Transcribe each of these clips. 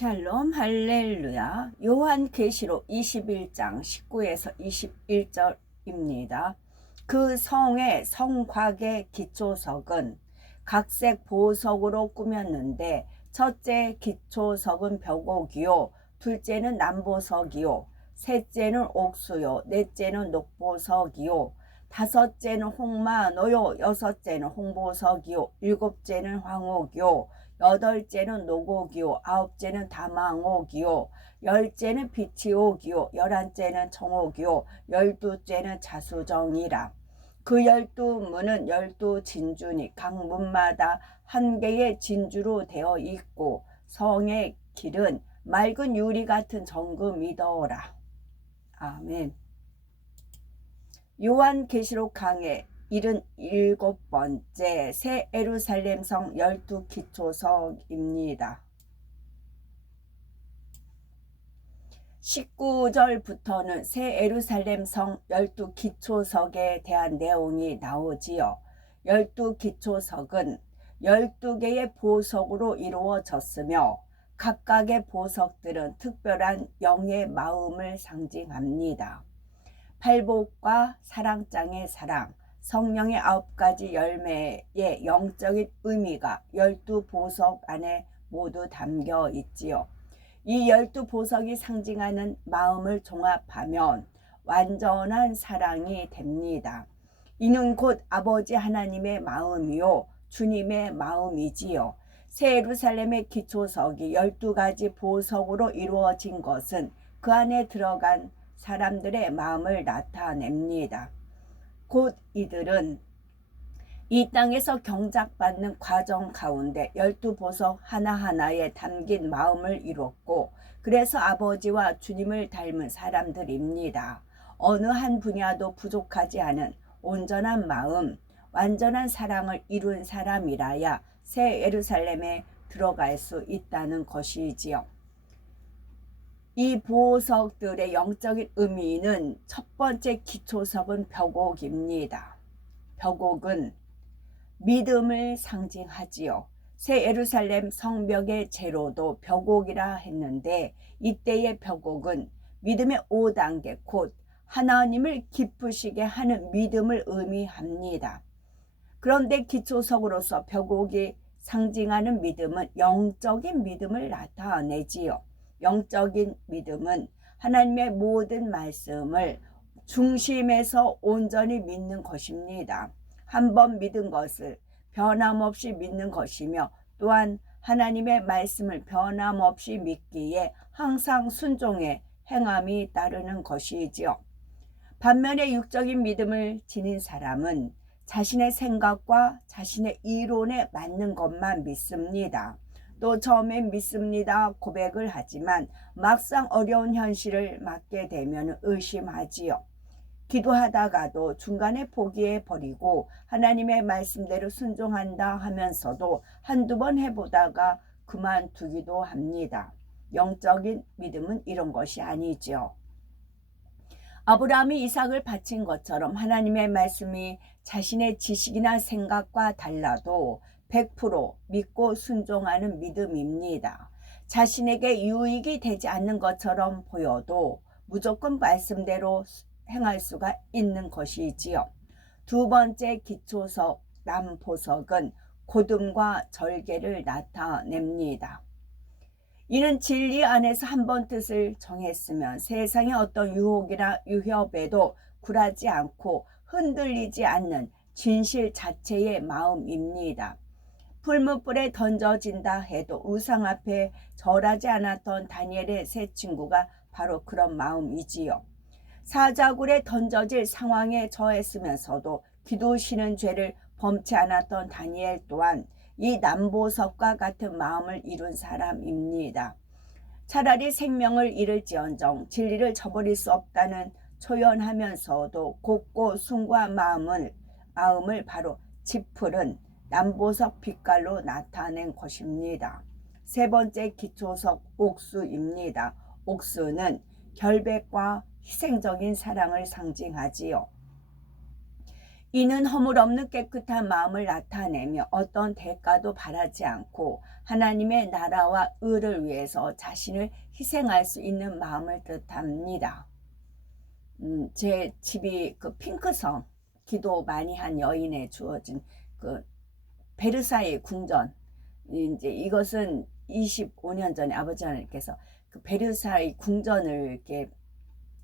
샬롬 할렐루야. 요한계시록 21장 19에서 21절입니다. 그 성의 성곽의 기초석은 각색 보석으로 꾸몄는데 첫째 기초석은 벽옥이요, 둘째는 남보석이요, 셋째는 옥수요, 넷째는 녹보석이요, 다섯째는 홍마노요, 여섯째는 홍보석이요, 일곱째는 황옥이요, 여덟째는 노곡이요, 아홉째는 다망옥이요, 열째는 비치옥이요, 열한째는 청옥이요, 열두째는 자수정이라. 그 12문은 12진주니 각 문마다 한 개의 진주로 되어 있고 성의 길은 맑은 유리 같은 정금이더라. 아멘. 요한계시록 강해 77번째 새 예루살렘 성 12기초석입니다. 19절부터는 새 예루살렘 성 12기초석에 대한 내용이 나오지요. 12기초석은 12개의 보석으로 이루어졌으며 각각의 보석들은 특별한 영의 마음을 상징합니다. 팔복과 사랑장의 사랑, 성령의 9가지 열매의 영적인 의미가 12보석 안에 모두 담겨 있지요. 이 12보석이 상징하는 마음을 종합하면 완전한 사랑이 됩니다. 이는 곧 아버지 하나님의 마음이요, 주님의 마음이지요. 새 예루살렘의 기초석이 12가지 보석으로 이루어진 것은 그 안에 들어간 사람들의 마음을 나타냅니다. 곧 이들은 이 땅에서 경작받는 과정 가운데 12보석 하나하나에 담긴 마음을 이뤘고, 그래서 아버지와 주님을 닮은 사람들입니다. 어느 한 분야도 부족하지 않은 온전한 마음, 완전한 사랑을 이룬 사람이라야 새 예루살렘에 들어갈 수 있다는 것이지요. 이 보석들의 영적인 의미는 첫 번째 기초석은 벽옥입니다. 벽옥은 믿음을 상징하지요. 새 예루살렘 성벽의 제로도 벽옥이라 했는데 이때의 벽옥은 믿음의 5단계 곧 하나님을 기쁘시게 하는 믿음을 의미합니다. 그런데 기초석으로서 벽옥이 상징하는 믿음은 영적인 믿음을 나타내지요. 영적인 믿음은 하나님의 모든 말씀을 중심에서 온전히 믿는 것입니다. 한번 믿은 것을 변함없이 믿는 것이며 또한 하나님의 말씀을 변함없이 믿기에 항상 순종해 행함이 따르는 것이지요. 반면에 육적인 믿음을 지닌 사람은 자신의 생각과 자신의 이론에 맞는 것만 믿습니다. 또 처음엔 믿습니다 고백을 하지만 막상 어려운 현실을 맞게 되면 의심하지요. 기도하다가도 중간에 포기해버리고 하나님의 말씀대로 순종한다 하면서도 한두 번 해보다가 그만두기도 합니다. 영적인 믿음은 이런 것이 아니죠. 아브라함이 이삭을 바친 것처럼 하나님의 말씀이 자신의 지식이나 생각과 달라도 100% 믿고 순종하는 믿음입니다. 자신에게 유익이 되지 않는 것처럼 보여도 무조건 말씀대로 행할 수가 있는 것이지요. 두 번째 기초석 남보석은 곧음과 절개를 나타냅니다. 이는 진리 안에서 한번 뜻을 정했으면 세상의 어떤 유혹이나 위협에도 굴하지 않고 흔들리지 않는 진실 자체의 마음입니다. 풀무불에 던져진다 해도 우상 앞에 절하지 않았던 다니엘의 세 친구가 바로 그런 마음이지요. 사자굴에 던져질 상황에 처했으면서도 기도시는 죄를 범치 않았던 다니엘 또한 이 남보석과 같은 마음을 이룬 사람입니다. 차라리 생명을 잃을지언정 진리를 저버릴 수 없다는 초연하면서도 곧고 숭고한 마음을 바로 짚으른 남보석 빛깔로 나타낸 것입니다. 세 번째 기초석 옥수입니다. 옥수는 결백과 희생적인 사랑을 상징하지요. 이는 허물 없는 깨끗한 마음을 나타내며 어떤 대가도 바라지 않고 하나님의 나라와 의를 위해서 자신을 희생할 수 있는 마음을 뜻합니다. 제 집이 그 핑크성, 기도 많이 한 여인에 주어진 그 베르사유 궁전. 이제 이것은 25년 전에 아버지 하나님께서 그 베르사유 궁전을 이렇게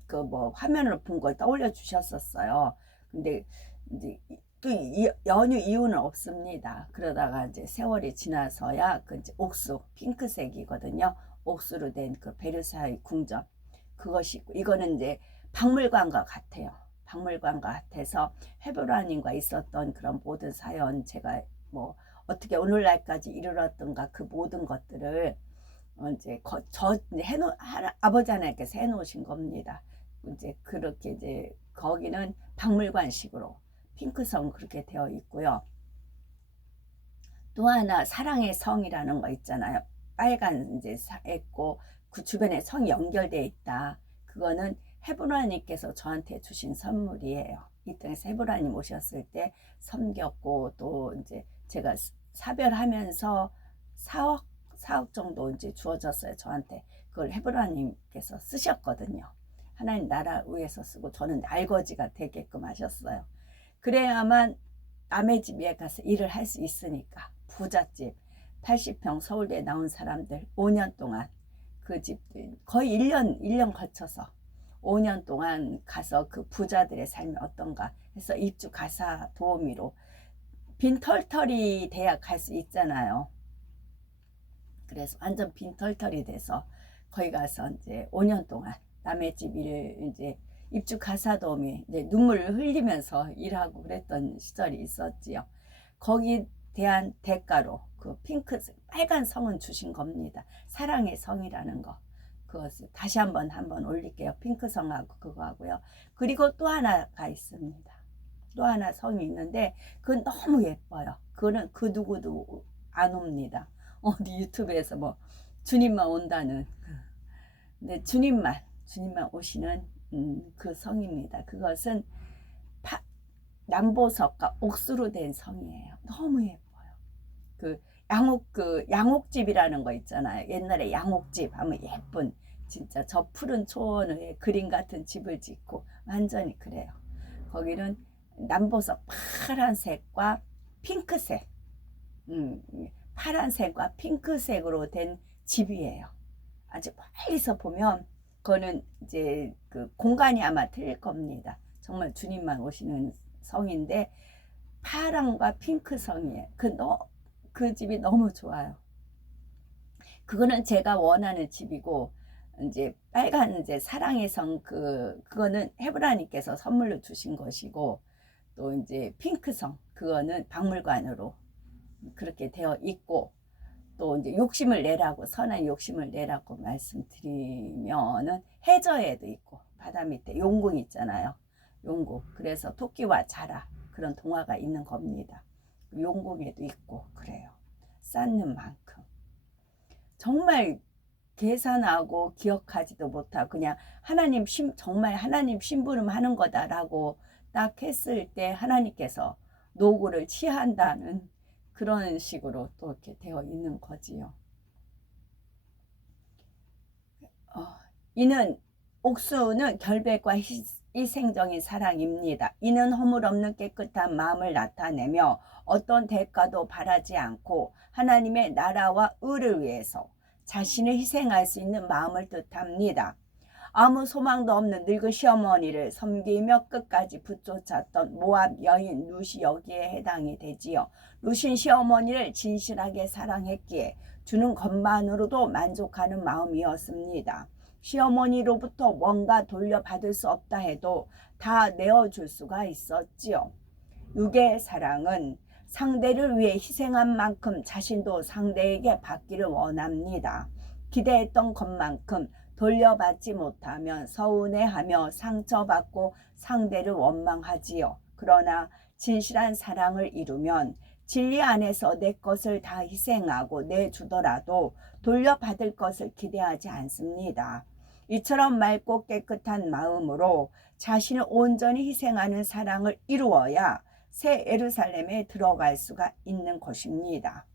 그 뭐 화면으로 본 걸 떠올려 주셨었어요. 근데 이제 또 연유 이유는 없습니다. 그러다가 이제 세월이 지나서야 그 이제 옥수 핑크색이거든요. 옥수로 된 그 베르사유 궁전 그것이 있고, 이거는 이제 박물관과 같아요. 박물관과 같아서 헤브라님과 있었던 그런 모든 사연, 제가 뭐 어떻게 오늘날까지 이르렀던가 그 모든 것들을 이제 아버지 하나님께서 해놓으신 겁니다. 이제 그렇게 이제 거기는 박물관식으로 핑크성 그렇게 되어 있고요. 또 하나 사랑의 성이라는 거 있잖아요. 빨간 이제 있고 그 주변에 성이 연결되어 있다. 그거는 헤브라님께서 저한테 주신 선물이에요. 이 땅에서 헤브라님 오셨을 때 섬겼고, 또 이제 제가 사별하면서 4억 정도 이제 주어졌어요. 저한테. 그걸 헤브라님께서 쓰셨거든요. 하나님 나라 위해서 쓰고 저는 알거지가 되게끔 하셨어요. 그래야만 남의 집에 가서 일을 할 수 있으니까. 부잣집 80평 서울대에 나온 사람들 5년 동안 그 집들 거의 1년 거쳐서 5년 동안 가서 그 부자들의 삶이 어떤가 해서 입주 가사 도우미로 빈털털이 돼야 갈 수 있잖아요. 그래서 완전 빈털털이 돼서 거기 가서 이제 5년 동안 남의 집 일을 이제 입주 가사 도우미 이제 눈물을 흘리면서 일하고 그랬던 시절이 있었지요. 거기 대한 대가로 그 핑크 빨간 성은 주신 겁니다. 사랑의 성이라는 거. 그것을 다시 한번 올릴게요. 핑크 성하고 그거 하고요. 그리고 또 하나가 있습니다. 또 하나 성이 있는데 그건 너무 예뻐요. 그거는 그 누구도 안 옵니다. 어디 유튜브에서 뭐 주님만 온다는. 근데 주님만 오시는 그 성입니다. 그것은 남보석과 옥수로 된 성이에요. 너무 예뻐요. 그 양옥집이라는 거 있잖아요. 옛날에 양옥집 하면 예쁜 진짜 저 푸른 초원에 그림 같은 집을 짓고 완전히 그래요. 거기는 남보석 파란색과 핑크색, 파란색과 핑크색으로 된 집이에요. 아주 멀리서 보면 그거는 이제 그 공간이 아마 틀릴 겁니다. 정말 주님만 오시는 성인데 파랑과 핑크 성이에요. 그 집이 너무 좋아요. 그거는 제가 원하는 집이고, 이제 빨간 이제 사랑의 성 그거는 헤브라님께서 선물로 주신 것이고, 또 이제 핑크 성 그거는 박물관으로 그렇게 되어 있고, 또 이제 욕심을 내라고 선한 욕심을 내라고 말씀드리면은 해저에도 있고 바다 밑에 용궁 있잖아요. 용궁. 그래서 토끼와 자라 그런 동화가 있는 겁니다. 용궁에도 있고 그래요. 쌓는 만큼 정말 계산하고 기억하지도 못하고 그냥 정말 하나님 심부름하는 거다라고 딱 했을 때 하나님께서 노고를 취한다는 그런 식으로 또 이렇게 되어 있는 거지요. 이는 옥수는 결백과 희생적인 사랑입니다. 이는 허물 없는 깨끗한 마음을 나타내며 어떤 대가도 바라지 않고 하나님의 나라와 의를 위해서 자신을 희생할 수 있는 마음을 뜻합니다. 아무 소망도 없는 늙은 시어머니를 섬기며 끝까지 붙쫓았던 모압 여인 룻이 여기에 해당이 되지요. 룻은 시어머니를 진실하게 사랑했기에 주는 것만으로도 만족하는 마음이었습니다. 시어머니로부터 뭔가 돌려받을 수 없다 해도 다 내어줄 수가 있었지요. 육의 사랑은 상대를 위해 희생한 만큼 자신도 상대에게 받기를 원합니다. 기대했던 것만큼 돌려받지 못하면 서운해하며 상처받고 상대를 원망하지요. 그러나 진실한 사랑을 이루면 진리 안에서 내 것을 다 희생하고 내주더라도 돌려받을 것을 기대하지 않습니다. 이처럼 맑고 깨끗한 마음으로 자신을 온전히 희생하는 사랑을 이루어야 새 예루살렘에 들어갈 수가 있는 것입니다.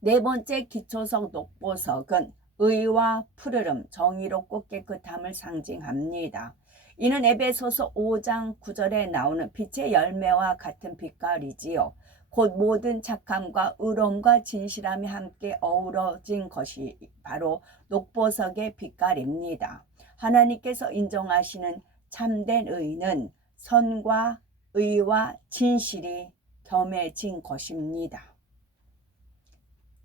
네 번째 기초석 녹보석은 의와 푸르름, 정의롭고 깨끗함을 상징합니다. 이는 에베소서 5장 9절에 나오는 빛의 열매와 같은 빛깔이지요. 곧 모든 착함과 의로움과 진실함이 함께 어우러진 것이 바로 녹보석의 빛깔입니다. 하나님께서 인정하시는 참된 의는 선과 의와 진실이 겸해진 것입니다.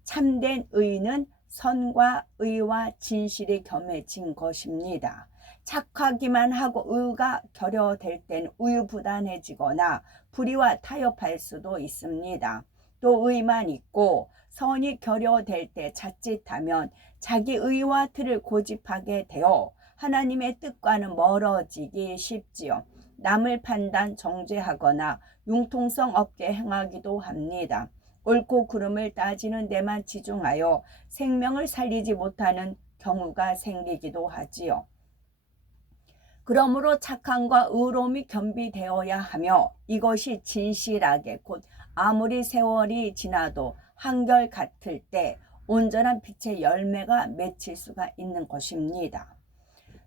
참된 의는 선과 의와 진실이 겸해진 것입니다. 착하기만 하고 의가 결여될 때는 우유부단해지거나 불의와 타협할 수도 있습니다. 또 의만 있고 선이 결여될 때 자칫하면 자기 의와 틀을 고집하게 되어 하나님의 뜻과는 멀어지기 쉽지요. 남을 판단 정죄하거나 융통성 없게 행하기도 합니다. 옳고 그름을 따지는 데만 치중하여 생명을 살리지 못하는 경우가 생기기도 하지요. 그러므로 착함과 의로움이 겸비되어야 하며 이것이 진실하게 곧 아무리 세월이 지나도 한결 같을 때 온전한 빛의 열매가 맺힐 수가 있는 것입니다.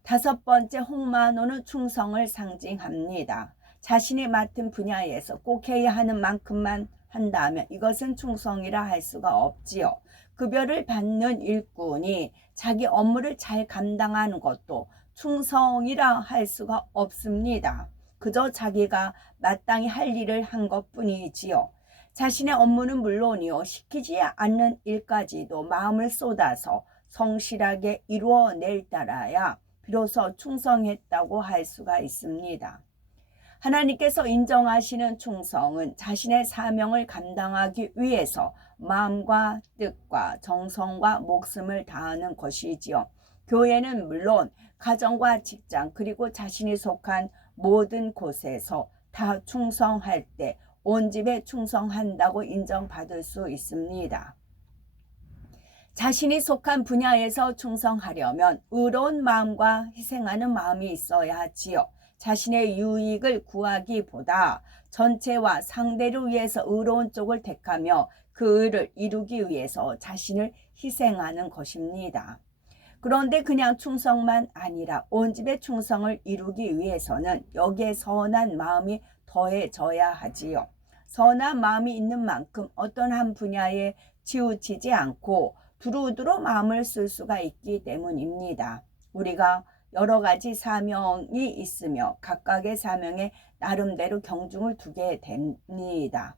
다섯 번째 홍마노는 충성을 상징합니다. 자신이 맡은 분야에서 꼭 해야 하는 만큼만 한다면 이것은 충성이라 할 수가 없지요. 급여를 받는 일꾼이 자기 업무를 잘 감당하는 것도 충성이라 할 수가 없습니다. 그저 자기가 마땅히 할 일을 한 것뿐이지요. 자신의 업무는 물론이요, 시키지 않는 일까지도 마음을 쏟아서 성실하게 이루어낼 따라야 비로소 충성했다고 할 수가 있습니다. 하나님께서 인정하시는 충성은 자신의 사명을 감당하기 위해서 마음과 뜻과 정성과 목숨을 다하는 것이지요. 교회는 물론 가정과 직장 그리고 자신이 속한 모든 곳에서 다 충성할 때 온 집에 충성한다고 인정받을 수 있습니다. 자신이 속한 분야에서 충성하려면 의로운 마음과 희생하는 마음이 있어야 하지요. 자신의 유익을 구하기보다 전체와 상대를 위해서 의로운 쪽을 택하며 그 의를 이루기 위해서 자신을 희생하는 것입니다. 그런데 그냥 충성만 아니라 온 집의 충성을 이루기 위해서는 여기에 선한 마음이 더해져야 하지요. 선한 마음이 있는 만큼 어떤 한 분야에 치우치지 않고 두루두루 마음을 쓸 수가 있기 때문입니다. 우리가 여러 가지 사명이 있으며 각각의 사명에 나름대로 경중을 두게 됩니다.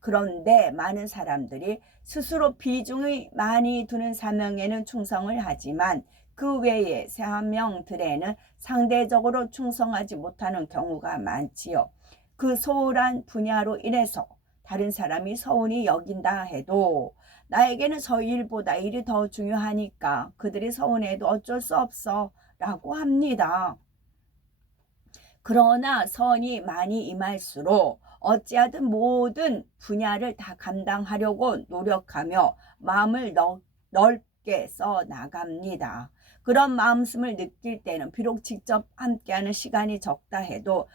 그런데 많은 사람들이 스스로 비중이 많이 두는 사명에는 충성을 하지만 그 외의 사명들에는 상대적으로 충성하지 못하는 경우가 많지요. 그 소홀한 분야로 인해서 다른 사람이 서운히 여긴다 해도 나에게는 저 일보다 일이 더 중요하니까 그들이 서운해도 어쩔 수 없어 라고 합니다. 그러나 선이 많이 임할수록 어찌하든 모든 분야를 다 감당하려고 노력하며 마음을 넓게 써 나갑니다. 그런 마음씀을 느낄 때는 비록 직접 함께하는 시간이 적다 해도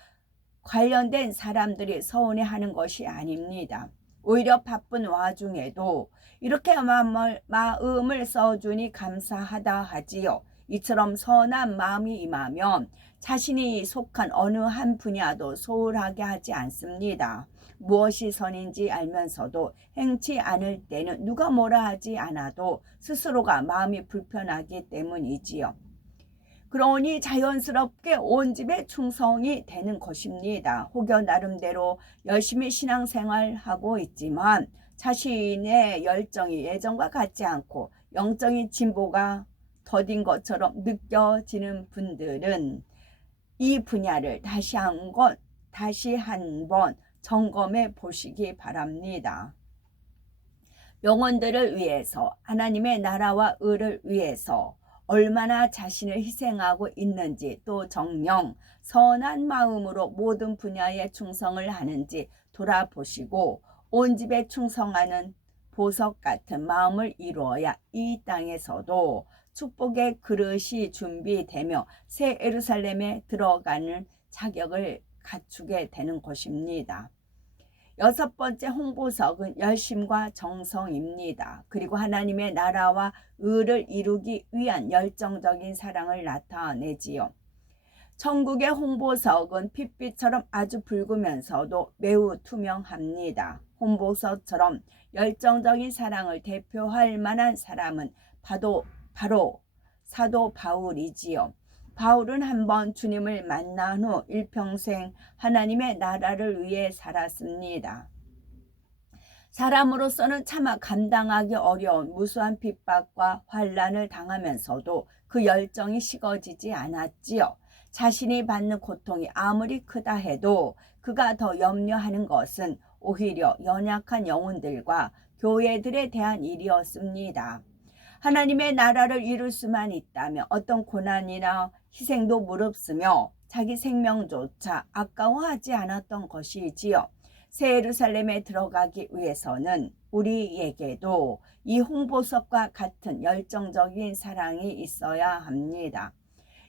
관련된 사람들이 서운해하는 것이 아닙니다. 오히려 바쁜 와중에도 이렇게 마음을 써주니 감사하다 하지요. 이처럼 선한 마음이 임하면 자신이 속한 어느 한 분야도 소홀하게 하지 않습니다. 무엇이 선인지 알면서도 행치 않을 때는 누가 뭐라 하지 않아도 스스로가 마음이 불편하기 때문이지요. 그러니 자연스럽게 온 집에 충성이 되는 것입니다. 혹여 나름대로 열심히 신앙생활하고 있지만 자신의 열정이 예전과 같지 않고 영적인 진보가 더딘 것처럼 느껴지는 분들은 이 분야를 다시 한번 점검해 보시기 바랍니다. 영혼들을 위해서, 하나님의 나라와 의를 위해서 얼마나 자신을 희생하고 있는지, 또 정녕 선한 마음으로 모든 분야에 충성을 하는지 돌아보시고 온 집에 충성하는 보석 같은 마음을 이루어야 이 땅에서도 축복의 그릇이 준비되며 새 예루살렘에 들어가는 자격을 갖추게 되는 것입니다. 여섯 번째 홍보석은 열심과 정성입니다. 그리고 하나님의 나라와 의를 이루기 위한 열정적인 사랑을 나타내지요. 천국의 홍보석은 핏빛처럼 아주 붉으면서도 매우 투명합니다. 홍보석처럼 열정적인 사랑을 대표할 만한 사람은 바로 사도 바울이지요. 바울은 한번 주님을 만난 후 일평생 하나님의 나라를 위해 살았습니다. 사람으로서는 차마 감당하기 어려운 무수한 핍박과 환난을 당하면서도 그 열정이 식어지지 않았지요. 자신이 받는 고통이 아무리 크다 해도 그가 더 염려하는 것은 오히려 연약한 영혼들과 교회들에 대한 일이었습니다. 하나님의 나라를 이룰 수만 있다면 어떤 고난이나 희생도 무릅쓰며 자기 생명조차 아까워하지 않았던 것이지요. 새 예루살렘에 들어가기 위해서는 우리에게도 이 홍보석과 같은 열정적인 사랑이 있어야 합니다.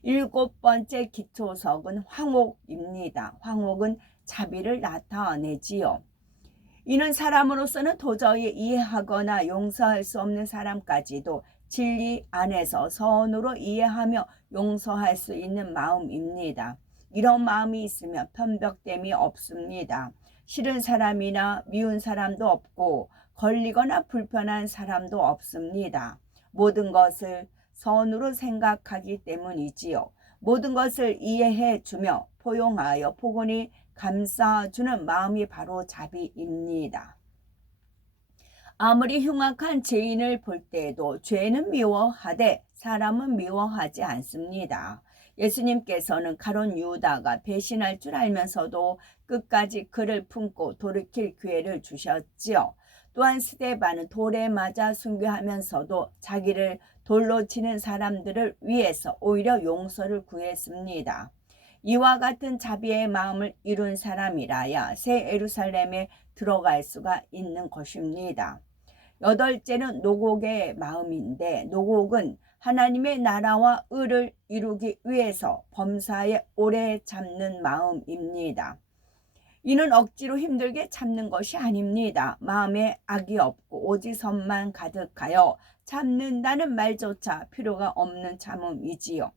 일곱 번째 기초석은 황옥입니다. 황옥은 자비를 나타내지요. 이는 사람으로서는 도저히 이해하거나 용서할 수 없는 사람까지도 진리 안에서 선으로 이해하며 용서할 수 있는 마음입니다. 이런 마음이 있으면 편벽됨이 없습니다. 싫은 사람이나 미운 사람도 없고 걸리거나 불편한 사람도 없습니다. 모든 것을 선으로 생각하기 때문이지요. 모든 것을 이해해 주며 포용하여 포근히 감싸주는 마음이 바로 자비입니다. 아무리 흉악한 죄인을 볼 때에도 죄는 미워하되 사람은 미워하지 않습니다. 예수님께서는 가룟 유다가 배신할 줄 알면서도 끝까지 그를 품고 돌이킬 기회를 주셨지요. 또한 스데반은 돌에 맞아 순교하면서도 자기를 돌로 치는 사람들을 위해서 오히려 용서를 구했습니다. 이와 같은 자비의 마음을 이룬 사람이라야 새 예루살렘에 들어갈 수가 있는 것입니다. 여덟째는 노곡의 마음인데, 노곡은 하나님의 나라와 의를 이루기 위해서 범사에 오래 참는 마음입니다. 이는 억지로 힘들게 참는 것이 아닙니다. 마음에 악이 없고 오직 선만 가득하여 참는다는 말조차 필요가 없는 참음이지요.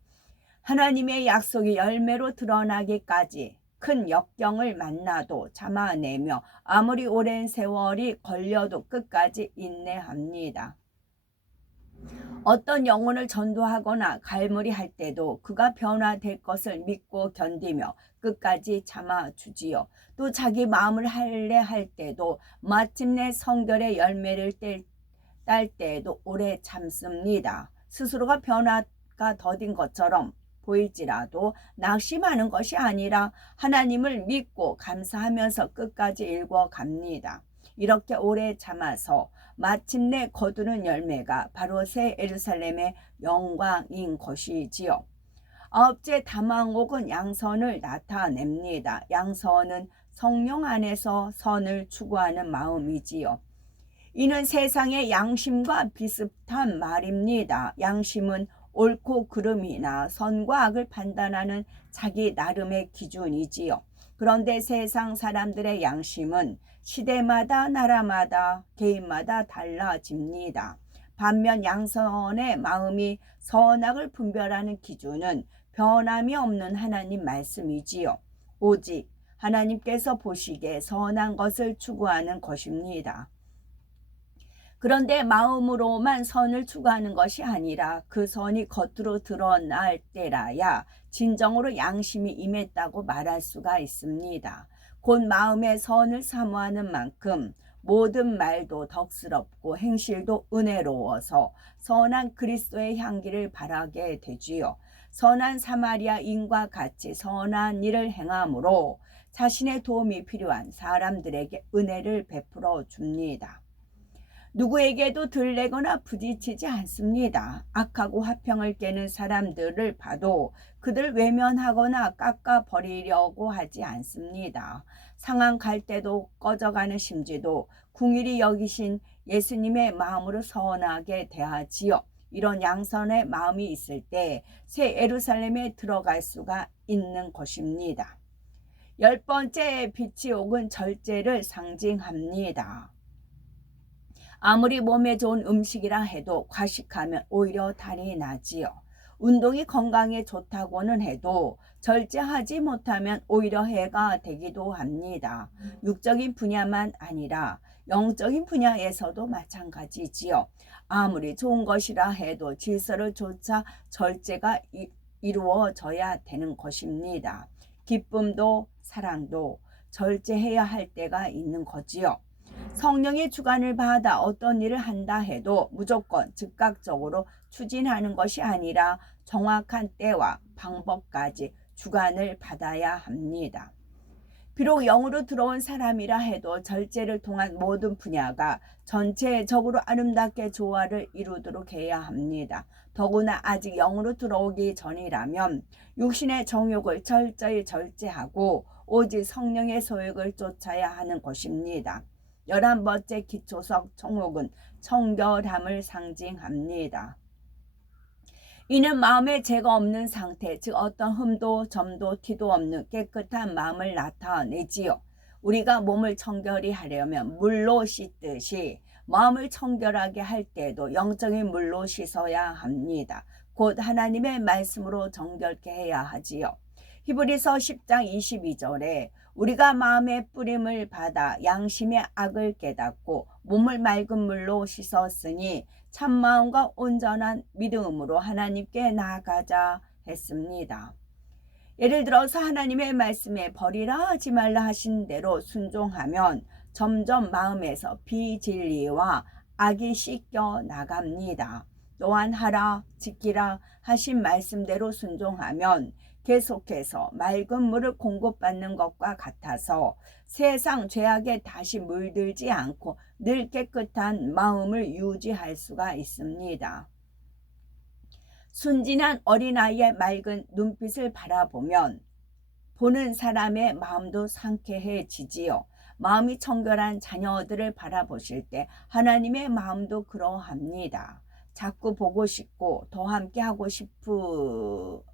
하나님의 약속이 열매로 드러나기까지 큰 역경을 만나도 참아내며 아무리 오랜 세월이 걸려도 끝까지 인내합니다. 어떤 영혼을 전도하거나 갈무리할 때도 그가 변화될 것을 믿고 견디며 끝까지 참아주지요. 또 자기 마음을 할례할 때도 마침내 성결의 열매를 딸 때에도 오래 참습니다. 스스로가 변화가 더딘 것처럼 보일지라도 낙심하는 것이 아니라 하나님을 믿고 감사하면서 끝까지 읽어갑니다. 이렇게 오래 참아서 마침내 거두는 열매가 바로 새 예루살렘의 영광인 것이지요. 아홉째 다망옥은 양선을 나타냅니다. 양선은 성령 안에서 선을 추구하는 마음이지요. 이는 세상의 양심과 비슷한 말입니다. 양심은 옳고 그름이나 선과 악을 판단하는 자기 나름의 기준이지요. 그런데 세상 사람들의 양심은 시대마다 나라마다 개인마다 달라집니다. 반면 양선의 마음이 선악을 분별하는 기준은 변함이 없는 하나님 말씀이지요. 오직 하나님께서 보시기에 선한 것을 추구하는 것입니다. 그런데 마음으로만 선을 추구하는 것이 아니라 그 선이 겉으로 드러날 때라야 진정으로 양심이 임했다고 말할 수가 있습니다. 곧 마음의 선을 사모하는 만큼 모든 말도 덕스럽고 행실도 은혜로워서 선한 그리스도의 향기를 바라게 되지요. 선한 사마리아인과 같이 선한 일을 행함으로 자신의 도움이 필요한 사람들에게 은혜를 베풀어 줍니다. 누구에게도 들레거나 부딪히지 않습니다. 악하고 화평을 깨는 사람들을 봐도 그들 외면하거나 깎아버리려고 하지 않습니다. 상한 갈대도 꺼져가는 심지도 궁일이 여기신 예수님의 마음으로 선하게 대하지요. 이런 양선의 마음이 있을 때 새 예루살렘에 들어갈 수가 있는 것입니다. 10번째 빛이 혹은 절제를 상징합니다. 아무리 몸에 좋은 음식이라 해도 과식하면 오히려 달이 나지요. 운동이 건강에 좋다고는 해도 절제하지 못하면 오히려 해가 되기도 합니다. 육적인 분야만 아니라 영적인 분야에서도 마찬가지지요. 아무리 좋은 것이라 해도 질서를 쫓아 절제가 이루어져야 되는 것입니다. 기쁨도 사랑도 절제해야 할 때가 있는 거지요. 성령의 주관을 받아 어떤 일을 한다 해도 무조건 즉각적으로 추진하는 것이 아니라 정확한 때와 방법까지 주관을 받아야 합니다. 비록 영으로 들어온 사람이라 해도 절제를 통한 모든 분야가 전체적으로 아름답게 조화를 이루도록 해야 합니다. 더구나 아직 영으로 들어오기 전이라면 육신의 정욕을 철저히 절제하고 오직 성령의 소욕을 쫓아야 하는 것입니다. 11번째 기초석 청옥은 청결함을 상징합니다. 이는 마음에 죄가 없는 상태, 즉 어떤 흠도 점도 티도 없는 깨끗한 마음을 나타내지요. 우리가 몸을 청결히 하려면 물로 씻듯이 마음을 청결하게 할 때도 영적인 물로 씻어야 합니다. 곧 하나님의 말씀으로 정결케 해야 하지요. 히브리서 10장 22절에 우리가 마음의 뿌림을 받아 양심의 악을 깨닫고 몸을 맑은 물로 씻었으니 참마음과 온전한 믿음으로 하나님께 나아가자 했습니다. 예를 들어서 하나님의 말씀에 버리라 하지 말라 하신 대로 순종하면 점점 마음에서 비진리와 악이 씻겨 나갑니다. 또한 하라 지키라 하신 말씀대로 순종하면 계속해서 맑은 물을 공급받는 것과 같아서 세상 죄악에 다시 물들지 않고 늘 깨끗한 마음을 유지할 수가 있습니다. 순진한 어린아이의 맑은 눈빛을 바라보면 보는 사람의 마음도 상쾌해지지요. 마음이 청결한 자녀들을 바라보실 때 하나님의 마음도 그러합니다. 자꾸 보고 싶고 더 함께하고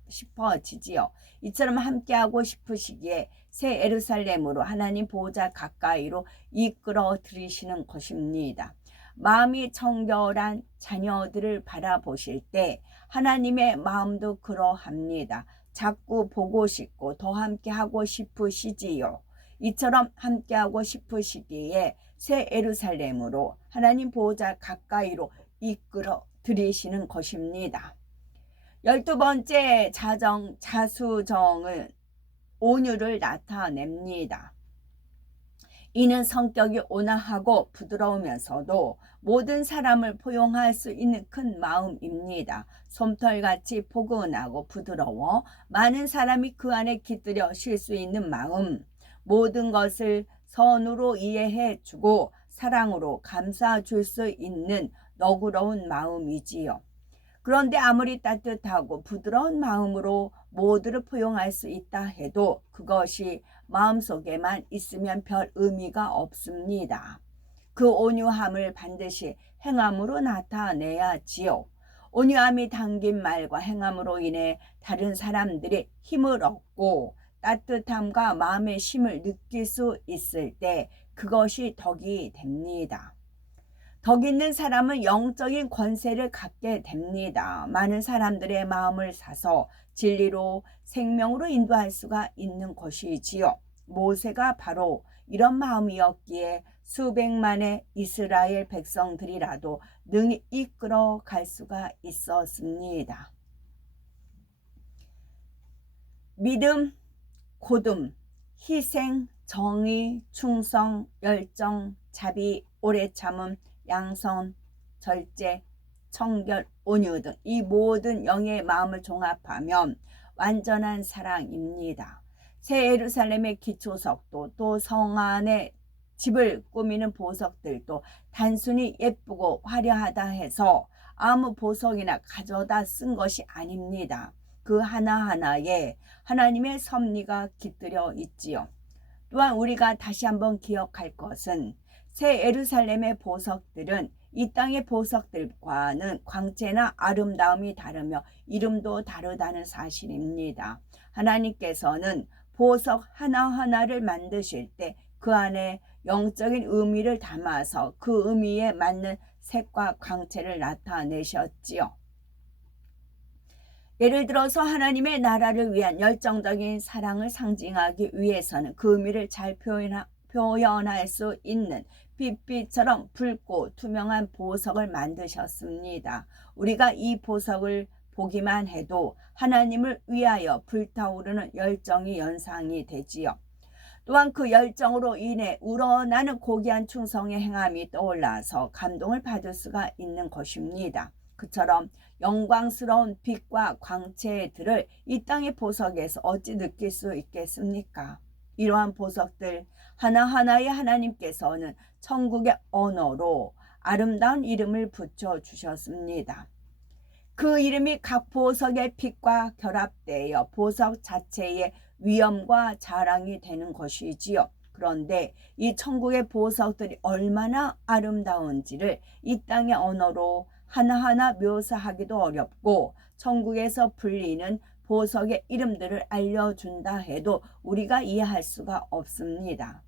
싶어지지요. 이처럼 함께하고 싶으시기에 새 예루살렘으로 하나님 보호자 가까이로 이끌어 들이시는 것입니다. 마음이 청결한 자녀들을 바라보실 때 하나님의 마음도 그러합니다. 자꾸 보고 싶고 더 함께하고 싶으시지요. 이처럼 함께하고 싶으시기에 새 예루살렘으로 하나님 보호자 가까이로 이끌어 들이시는 것입니다. 12번째 자수정은 온유를 나타냅니다. 이는 성격이 온화하고 부드러우면서도 모든 사람을 포용할 수 있는 큰 마음입니다. 솜털같이 포근하고 부드러워 많은 사람이 그 안에 깃들여 쉴 수 있는 마음, 모든 것을 선으로 이해해 주고 사랑으로 감싸 줄 수 있는 너그러운 마음이지요. 그런데 아무리 따뜻하고 부드러운 마음으로 모두를 포용할 수 있다 해도 그것이 마음속에만 있으면 별 의미가 없습니다. 그 온유함을 반드시 행함으로 나타내야지요. 온유함이 담긴 말과 행함으로 인해 다른 사람들이 힘을 얻고 따뜻함과 마음의 쉼을 느낄 수 있을 때 그것이 덕이 됩니다. 덕 있는 사람은 영적인 권세를 갖게 됩니다. 많은 사람들의 마음을 사서 진리로 생명으로 인도할 수가 있는 것이지요. 모세가 바로 이런 마음이었기에 수백만의 이스라엘 백성들이라도 능히 이끌어 갈 수가 있었습니다. 믿음, 고듬, 희생, 정의, 충성, 열정, 자비, 오래 참음, 양선, 절제, 청결, 온유 등 이 모든 영의 마음을 종합하면 완전한 사랑입니다. 새 예루살렘의 기초석도 또 성 안에 집을 꾸미는 보석들도 단순히 예쁘고 화려하다 해서 아무 보석이나 가져다 쓴 것이 아닙니다. 그 하나하나에 하나님의 섭리가 깃들여 있지요. 또한 우리가 다시 한번 기억할 것은 새 예루살렘의 보석들은 이 땅의 보석들과는 광채나 아름다움이 다르며 이름도 다르다는 사실입니다. 하나님께서는 보석 하나하나를 만드실 때 그 안에 영적인 의미를 담아서 그 의미에 맞는 색과 광채를 나타내셨지요. 예를 들어서 하나님의 나라를 위한 열정적인 사랑을 상징하기 위해서는 그 의미를 잘 표현할 수 있는 빛빛처럼 붉고 투명한 보석을 만드셨습니다. 우리가 이 보석을 보기만 해도 하나님을 위하여 불타오르는 열정이 연상이 되지요. 또한 그 열정으로 인해 우러나는 고귀한 충성의 행함이 떠올라서 감동을 받을 수가 있는 것입니다. 그처럼 영광스러운 빛과 광채들을 이 땅의 보석에서 어찌 느낄 수 있겠습니까? 이러한 보석들 하나하나에 하나님께서는 천국의 언어로 아름다운 이름을 붙여주셨습니다. 그 이름이 각 보석의 빛과 결합되어 보석 자체의 위엄과 자랑이 되는 것이지요. 그런데 이 천국의 보석들이 얼마나 아름다운지를 이 땅의 언어로 하나하나 묘사하기도 어렵고 천국에서 불리는 보석의 이름들을 알려준다 해도 우리가 이해할 수가 없습니다.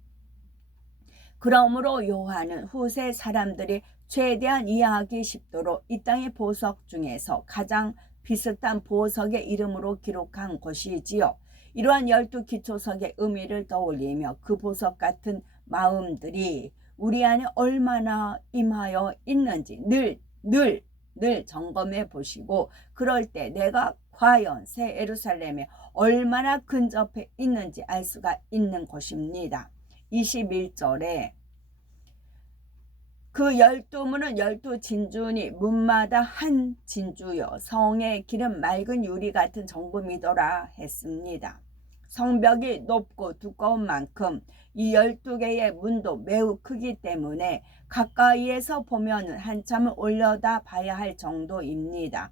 그러므로 요한은 후세 사람들이 최대한 이해하기 쉽도록 이 땅의 보석 중에서 가장 비슷한 보석의 이름으로 기록한 것이지요. 이러한 12기초석의 의미를 떠올리며 그 보석 같은 마음들이 우리 안에 얼마나 임하여 있는지 늘 점검해 보시고 그럴 때 내가 과연 새 예루살렘에 얼마나 근접해 있는지 알 수가 있는 것입니다. 21절에 그 12문은 12진주니 문마다 한 진주여 성의 길은 맑은 유리 같은 정금이더라 했습니다. 성벽이 높고 두꺼운 만큼 이 12개의 문도 매우 크기 때문에 가까이에서 보면 한참을 올려다 봐야 할 정도입니다.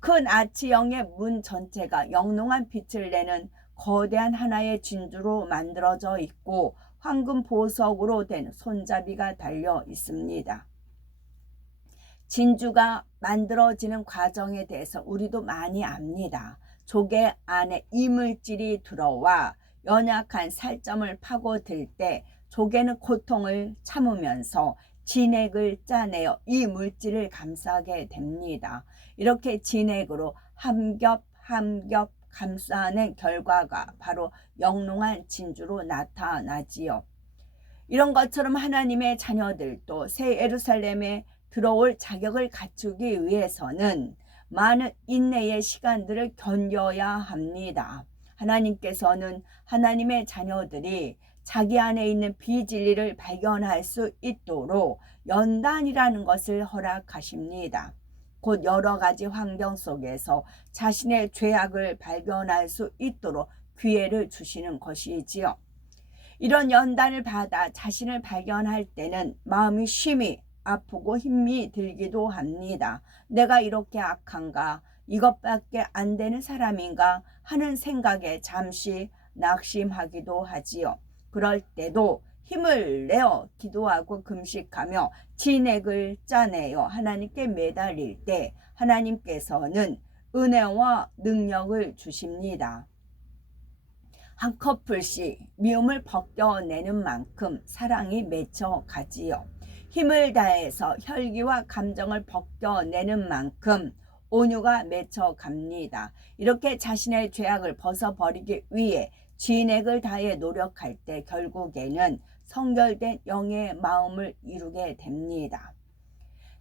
큰 아치형의 문 전체가 영롱한 빛을 내는 거대한 하나의 진주로 만들어져 있고 황금 보석으로 된 손잡이가 달려 있습니다. 진주가 만들어지는 과정에 대해서 우리도 많이 압니다. 조개 안에 이물질이 들어와 연약한 살점을 파고들 때 조개는 고통을 참으면서 진액을 짜내어 이 물질을 감싸게 됩니다. 이렇게 진액으로 한 겹 감싸낸 결과가 바로 영롱한 진주로 나타나지요. 이런 것처럼 하나님의 자녀들도 새 예루살렘에 들어올 자격을 갖추기 위해서는 많은 인내의 시간들을 견뎌야 합니다. 하나님께서는 하나님의 자녀들이 자기 안에 있는 비진리를 발견할 수 있도록 연단이라는 것을 허락하십니다. 곧 여러 가지 환경 속에서 자신의 죄악을 발견할 수 있도록 기회를 주시는 것이지요. 이런 연단을 받아 자신을 발견할 때는 마음이 심히 아프고 힘이 들기도 합니다. 내가 이렇게 악한가? 이것밖에 안 되는 사람인가? 하는 생각에 잠시 낙심하기도 하지요. 그럴 때도 힘을 내어 기도하고 금식하며 진액을 짜내어 하나님께 매달릴 때 하나님께서는 은혜와 능력을 주십니다. 한 커플씩 미움을 벗겨내는 만큼 사랑이 맺혀가지요. 힘을 다해서 혈기와 감정을 벗겨내는 만큼 온유가 맺혀갑니다. 이렇게 자신의 죄악을 벗어버리기 위해 진액을 다해 노력할 때 결국에는 성결된 영의 마음을 이루게 됩니다.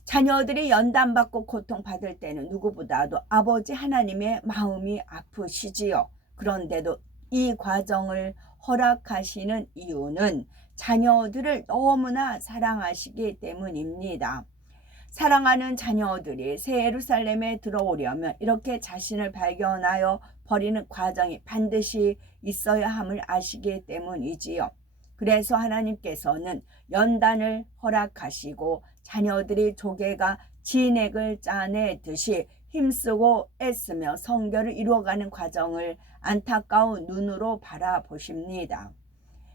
자녀들이 연단받고 고통받을 때는 누구보다도 아버지 하나님의 마음이 아프시지요. 그런데도 이 과정을 허락하시는 이유는 자녀들을 너무나 사랑하시기 때문입니다. 사랑하는 자녀들이 새 예루살렘에 들어오려면 이렇게 자신을 발견하여 버리는 과정이 반드시 있어야 함을 아시기 때문이지요. 그래서 하나님께서는 연단을 허락하시고 자녀들이 조개가 진액을 짜내듯이 힘쓰고 애쓰며 성결을 이루어가는 과정을 안타까운 눈으로 바라보십니다.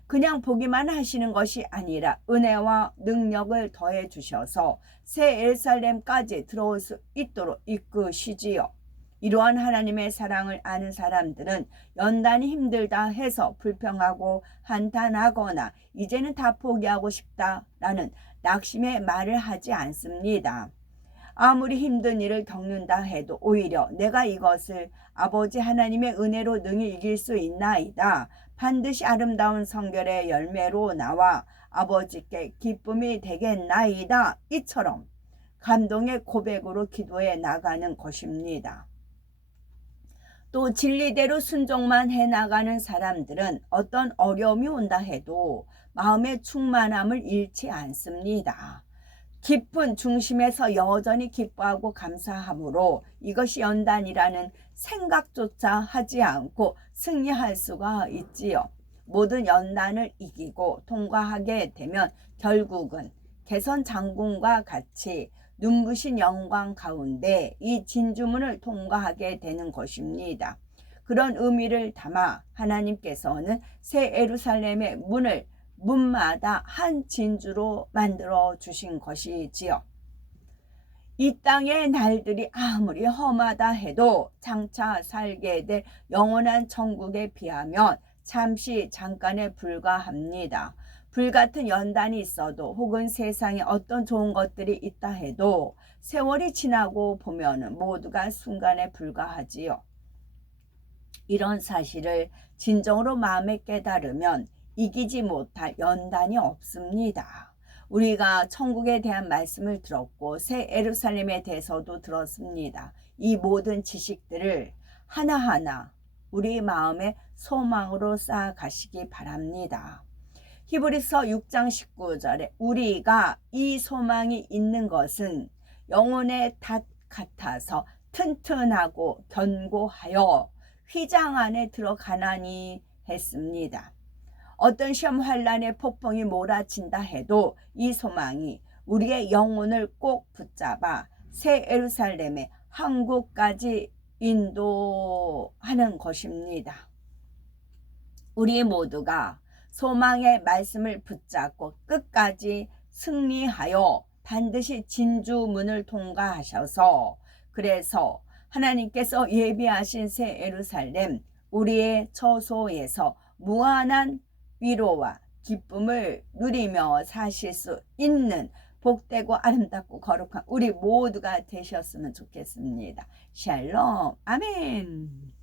그냥 보기만 하시는 것이 아니라 은혜와 능력을 더해 주셔서 새 예루살렘까지 들어올 수 있도록 이끄시지요. 이러한 하나님의 사랑을 아는 사람들은 연단이 힘들다 해서 불평하고 한탄하거나 이제는 다 포기하고 싶다라는 낙심의 말을 하지 않습니다. 아무리 힘든 일을 겪는다 해도 오히려 내가 이것을 아버지 하나님의 은혜로 능히 이길 수 있나이다. 반드시 아름다운 성결의 열매로 나와 아버지께 기쁨이 되겠나이다. 이처럼 감동의 고백으로 기도해 나가는 것입니다. 또 진리대로 순종만 해나가는 사람들은 어떤 어려움이 온다 해도 마음의 충만함을 잃지 않습니다. 깊은 중심에서 여전히 기뻐하고 감사함으로 이것이 연단이라는 생각조차 하지 않고 승리할 수가 있지요. 모든 연단을 이기고 통과하게 되면 결국은 개선 장군과 같이 눈부신 영광 가운데 이 진주문을 통과하게 되는 것입니다. 그런 의미를 담아 하나님께서는 새 예루살렘의 문마다 한 진주로 만들어 주신 것이지요. 이 땅의 날들이 아무리 험하다 해도 장차 살게 될 영원한 천국에 비하면 잠시 잠깐에 불과합니다. 불같은 연단이 있어도 혹은 세상에 어떤 좋은 것들이 있다 해도 세월이 지나고 보면 모두가 순간에 불과하지요. 이런 사실을 진정으로 마음에 깨달으면 이기지 못할 연단이 없습니다. 우리가 천국에 대한 말씀을 들었고 새 예루살렘에 대해서도 들었습니다. 이 모든 지식들을 하나하나 우리 마음의 소망으로 쌓아가시기 바랍니다. 히브리서 6장 19절에 우리가 이 소망이 있는 것은 영혼의 닷 같아서 튼튼하고 견고하여 휘장 안에 들어가나니 했습니다. 어떤 시험 환란의 폭풍이 몰아친다 해도 이 소망이 우리의 영혼을 꼭 붙잡아 새 예루살렘의 항구까지 인도하는 것입니다. 우리 모두가 소망의 말씀을 붙잡고 끝까지 승리하여 반드시 진주문을 통과하셔서 그래서 하나님께서 예비하신 새 예루살렘 우리의 처소에서 무한한 위로와 기쁨을 누리며 사실 수 있는 복되고 아름답고 거룩한 우리 모두가 되셨으면 좋겠습니다. 샬롬 아멘.